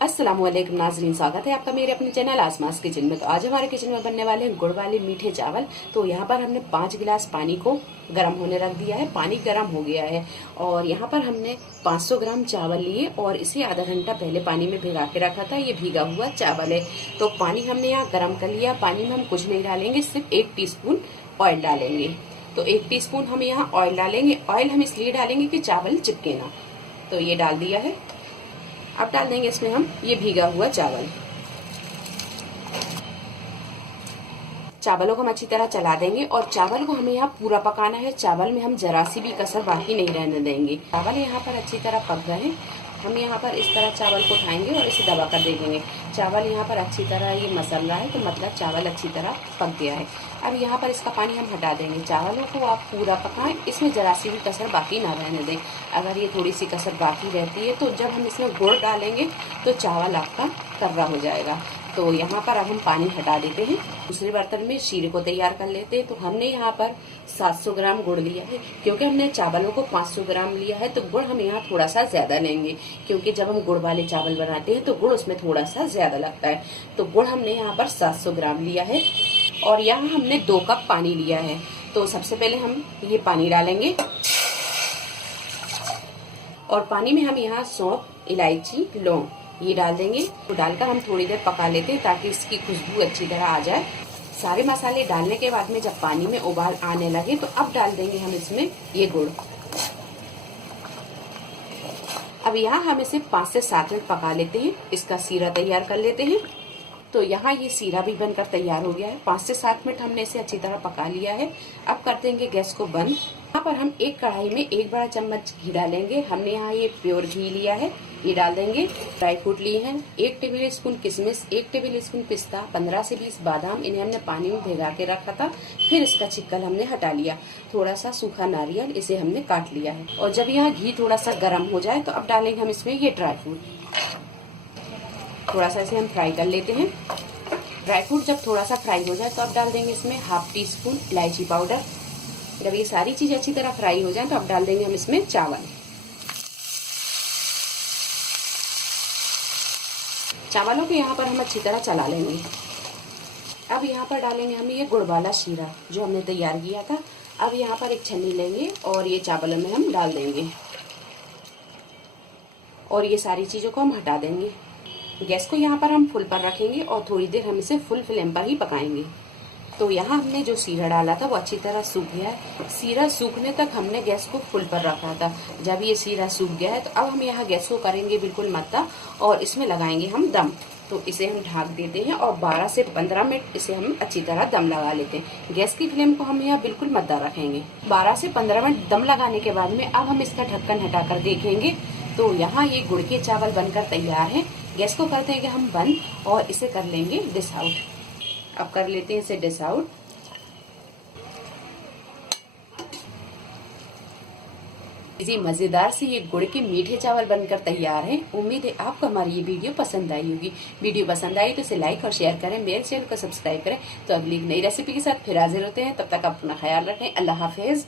अस्सलामुअलैकुम नाज़रीन, स्वागत है आपका मेरे अपने चैनल आसमास किचन में। तो आज हमारे किचन में बनने वाले हैं गुड़ वाले मीठे चावल। तो यहाँ पर हमने 5 गिलास पानी को गर्म होने रख दिया है। पानी गर्म हो गया है और यहाँ पर हमने 500 ग्राम चावल लिए और इसे आधा घंटा पहले पानी में भिगा के रखा था। ये भीगा हुआ चावल है। तो पानी हमने यहाँ गर्म कर लिया। पानी में हम कुछ नहीं डालेंगे, सिर्फ 1 टीस्पून ऑयल डालेंगे। तो 1 टीस्पून हम यहाँ ऑयल डालेंगे। ऑयल हम इसलिए डालेंगे कि चावल चिपके ना। तो ये डाल दिया है। अब डाल देंगे इसमें हम ये भीगा हुआ चावल। चावलों को हम अच्छी तरह चला देंगे और चावल को हमें यहाँ पूरा पकाना है। चावल में हम जरा सी भी कसर बाकी नहीं रहने देंगे। चावल यहाँ पर अच्छी तरह पक गए हैं। हम यहाँ पर इस तरह चावल को उठाएंगे और इसे दबा कर देंगे। चावल यहाँ पर अच्छी तरह ये मसल रहा है, तो मतलब चावल अच्छी तरह पक गया है। अब यहाँ पर इसका पानी हम हटा देंगे। चावलों को आप पूरा पकाएं, इसमें जरा सी भी कसर बाकी ना रहने दें। अगर ये थोड़ी सी कसर बाकी रहती है तो जब हम इसमें गुड़ डालेंगे तो चावल आपका कर्रा हो जाएगा। तो यहाँ पर अब हम पानी हटा देते हैं। दूसरे बर्तन में शीरे को तैयार कर लेते हैं। तो हमने यहाँ पर 700 ग्राम गुड़ लिया है। क्योंकि हमने चावलों को 500 ग्राम लिया है तो गुड़ हम यहाँ थोड़ा सा ज्यादा लेंगे, क्योंकि जब हम गुड़ वाले चावल बनाते हैं तो गुड़ उसमें थोड़ा सा ज्यादा लगता है। तो गुड़ हमने यहाँ पर 700 ग्राम लिया है और यहाँ हमने 2 कप पानी लिया है। तो सबसे पहले हम ये पानी डालेंगे और पानी में हम यहाँ सौंफ, इलायची, लौंग ये डाल देंगे। तो डालकर हम थोड़ी देर पका लेते हैं ताकि इसकी खुशबू अच्छी तरह आ जाए। सारे मसाले डालने के बाद में जब पानी में उबाल आने लगे तो अब डाल देंगे हम इसमें ये गुड़। अब यहाँ हम इसे 5 से 7 मिनट पका लेते हैं। इसका सीरा तैयार कर लेते हैं। तो यहाँ ये सीरा भी बनकर तैयार हो गया है। 5 से 7 मिनट हमने इसे अच्छी तरह पका लिया है। अब कर देंगे गैस को बंद। यहाँ पर हम एक कढ़ाई में 1 बड़ा चम्मच घी डालेंगे। हमने यहाँ ये प्योर घी लिया है, ये डाल देंगे। ड्राई फ्रूट लिए हैं, 1 टेबल स्पून किशमिश, 1 टेबल स्पून पिस्ता, 15 से 20 बादाम। इन्हें हमने पानी में भिगा के रखा था, फिर इसका छिक्कल हमने हटा लिया। थोड़ा सा सूखा नारियल, इसे हमने काट लिया है। और जब यहाँ घी थोड़ा सा गर्म हो जाए तो अब डालेंगे हम इसमें ये ड्राई फ्रूट। थोड़ा सा इसे हम फ्राई कर लेते हैं। ड्राई फ्रूट जब थोड़ा सा फ्राई हो जाए तो अब डाल देंगे इसमें 1/2 टीस्पून इलायची पाउडर। जब ये सारी चीजें अच्छी तरह फ्राई हो जाए तो अब डाल देंगे हम इसमें चावल। चावलों को यहाँ पर हम अच्छी तरह चला लेंगे। अब यहाँ पर डालेंगे हम ये गुड़ वाला शीरा जो हमने तैयार किया था। अब यहाँ पर एक छन्नी लेंगे और ये चावलों में हम डाल देंगे और ये सारी चीजों को हम हटा देंगे। गैस को यहाँ पर हम फुल पर रखेंगे और थोड़ी देर हम इसे फुल फ्लेम पर ही पकाएंगे। तो यहाँ हमने जो सीरा डाला था वो अच्छी तरह सूख गया है। सीरा सूखने तक हमने गैस को फुल पर रखा था। जब ये सीरा सूख गया है तो अब हम यहाँ गैस को करेंगे बिल्कुल मद्दा और इसमें लगाएंगे हम दम। तो इसे हम ढक देते हैं और 12 से 15 मिनट इसे हम अच्छी तरह दम लगा लेते हैं। गैस की फ्लेम को हम यहाँ बिल्कुल मद्दा रखेंगे। 12 से 15 मिनट दम लगाने के बाद में अब हम इसका ढक्कन हटाकर देखेंगे तो यहाँ ये गुड़ के चावल बनकर तैयार है। गैस को कर देंगे हम बंद और इसे कर लेंगे डिश आउट। अब कर लेते हैं इसे डिश आउट। जी मजेदार से ये गुड़ के मीठे चावल बनकर तैयार हैं। उम्मीद है आपको हमारी ये वीडियो पसंद आई होगी। वीडियो पसंद आई तो इसे लाइक और शेयर करें, मेरे चैनल को सब्सक्राइब करें। तो अगली नई रेसिपी के साथ फिर हाजिर होते हैं। तब तक अपना ख्याल रखें। अल्लाह हाफिज।